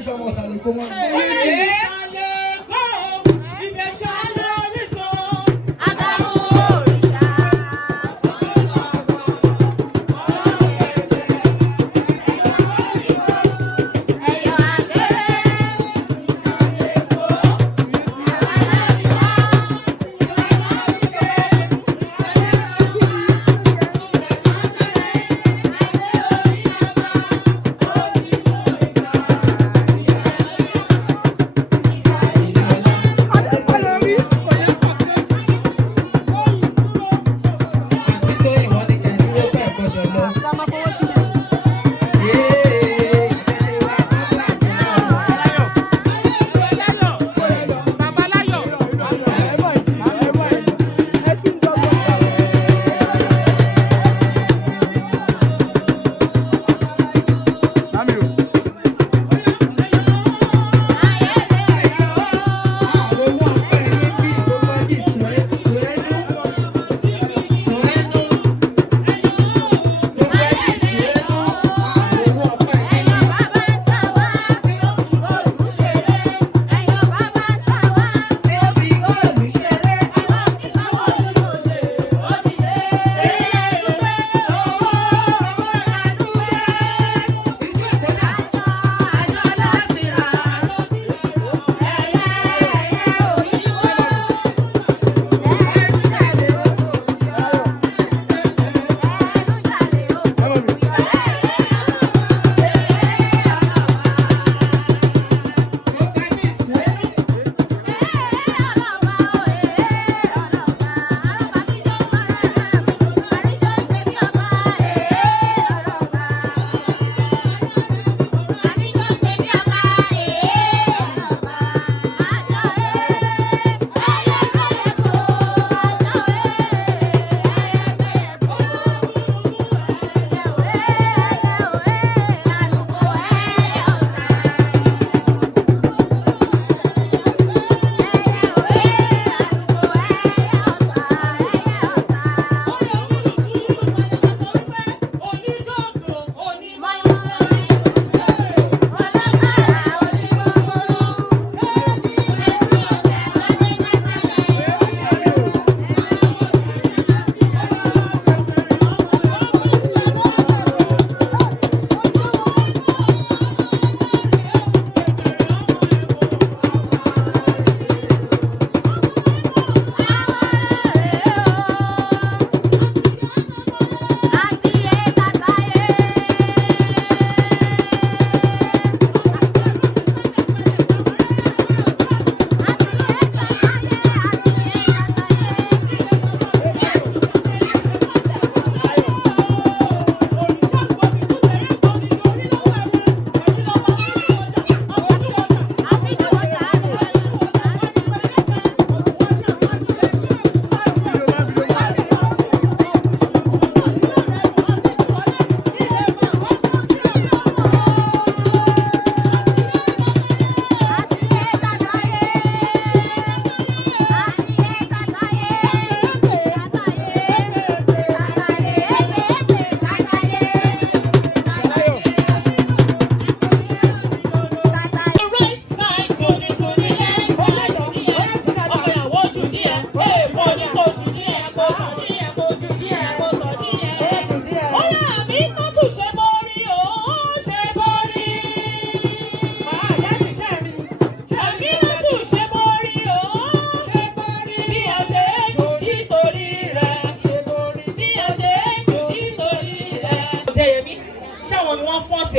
kí sọmọ ọ̀sàlẹ̀ kó mọ́.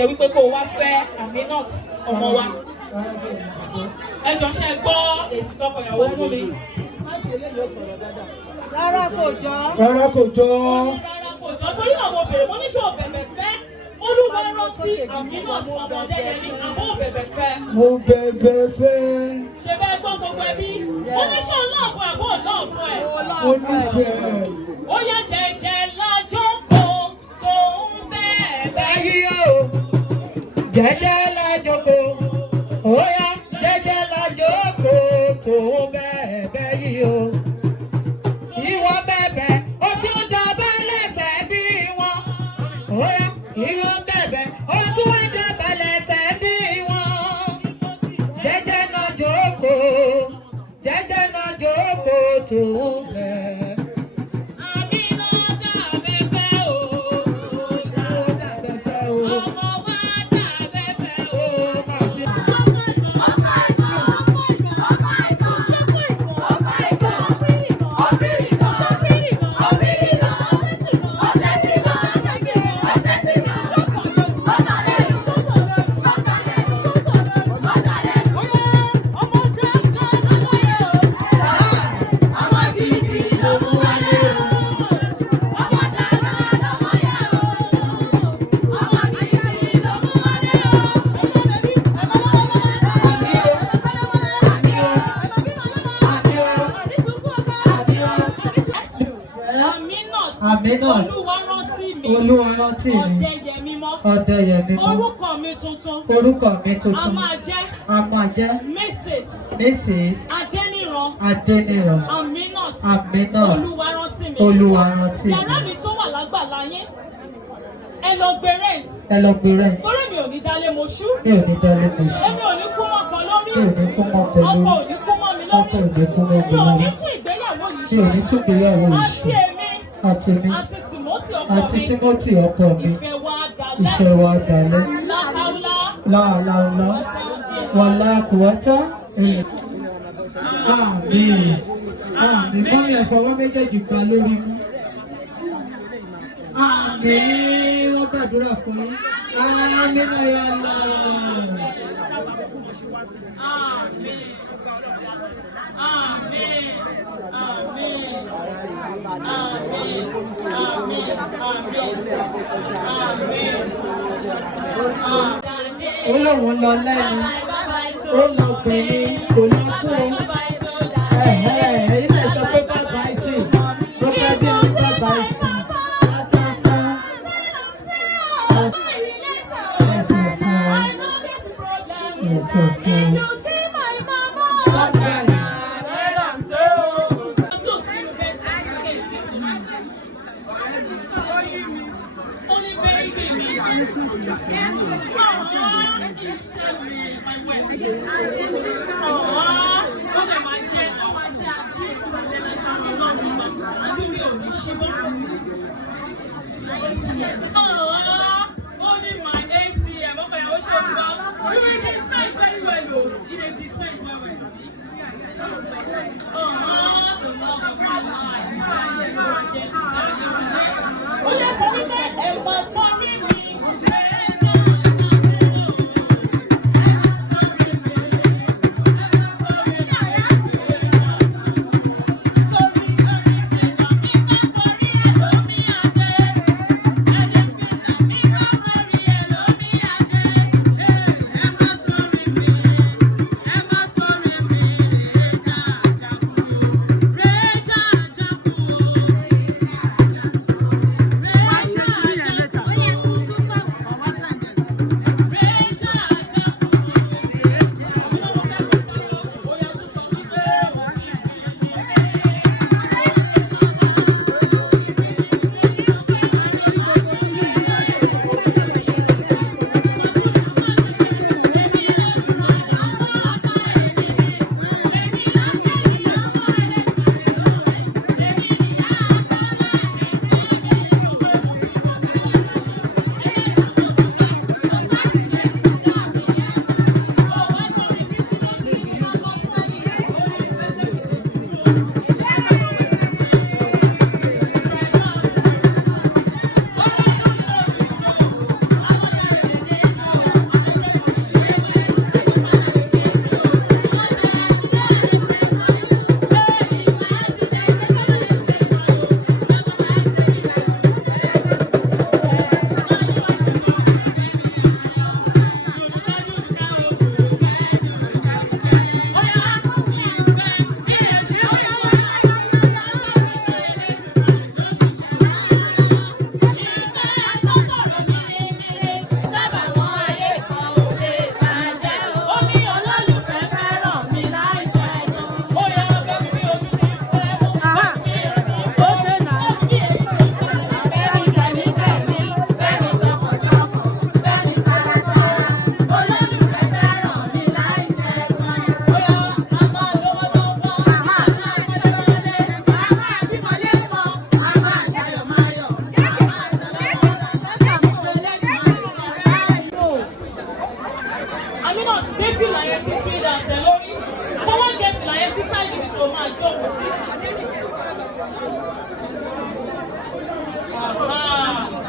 ẹ wípé kó wá fẹ́ Aminat ọmọ wa. Ẹ jọ ṣe gbọ́ èsì tọkọ ìyàwó fún mi. Rárá kò jọ. Rárá kò jọ. Rárá kò jọ torí àwọn obìnrin mo ní ṣe òbẹ̀bẹ̀ fẹ́. Olúwa rántí Aminat ọmọdé yẹn ní àbọ̀ òbẹ̀bẹ̀ fẹ́. Mo bẹ̀bẹ̀ fẹ́. Ṣé bẹ́ẹ̀ gbọ́ gbogbo ẹbí? Mo ní ṣe ọlọ́ọ̀fún àbọ̀ ọlọ́ọ̀fún ẹ̀. Mo nífẹ̀ẹ́. Ó yá jẹ́jẹ́ lájókòó tó ń bẹ̀ẹ̀bẹ̀ yìí o. Jẹ́jẹ́ lájókòó, ó yá jẹ́jẹ́ lájókòó tó bẹ̀bẹ̀ yìí o. Ìwọ bẹ̀bẹ̀, ó tún dọ̀bálẹ̀ fẹ́ bí wọn. Ó yá ìwọ bẹ̀bẹ̀, ó tún wá dọ̀bálẹ̀ fẹ́ bí wọn. Olúwa rántí mi. Ọdẹ́yẹmímọ́. Ọdẹ́yẹmímọ́. Orúkọ mi tuntun. Orúkọ mi A tuntun. máa jẹ́. A máa jẹ́. Mrs. Adéníran. Adéníran. Aminat. Olúwa rántí mi. Olúwa rántí mi. Yàrá mi tó wà lágbàlá yín. Ẹ lọ gbé rent. Torí mi ò ní dálé moṣú. Èmi ò ní kú mọ́ kan lórí. Ọkọ ò ní kú mọ́ mi lórí. Mi ò ní tún ìgbéyàwó yìí ṣe. Àti èmi. Àti Timothy ọkọ mi. Ìfẹ́ wa dalẹ̀. Láàláúlá. Wàlá kùwátá. Àmín. Àmín. Mọ́mí ẹ fọwọ́ méjèèjì gbá lórí mú. Àmín. Wọ́n gbàdúrà fún yín. Àmín náà yà lọ. Ó lóun lọ lẹ́nu, ó lọ pèlè, kò lọ kú o. Ilé sọ pé bàbá ìsìn, ló fẹ́ bí ní bàbá ìsìn.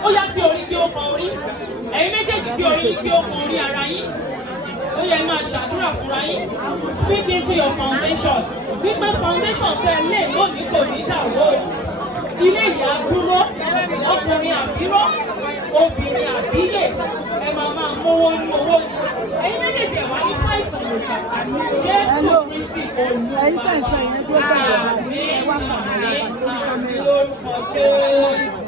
Ó yá kí orí kí ó kan orí. Ẹ̀yin méjèèjì kí orí kí ó kan orí ara yín. Ó yẹ máa ṣàdúrà fúnra yín. Speak into your foundation. Wípé foundation tẹ lé lónìí kò ní dàwó. Ilé ìyá dúró. Ọkùnrin àbíró. Obìnrin àbíyè. Ẹ máa mówó ní owó ni. Ẹ̀yin méjèèjì ẹ̀ wá ní fáìsàn lòdì. Jésù Kristi Olúwa. Àmín. Àmín. Àmín lórúkọ Jésù.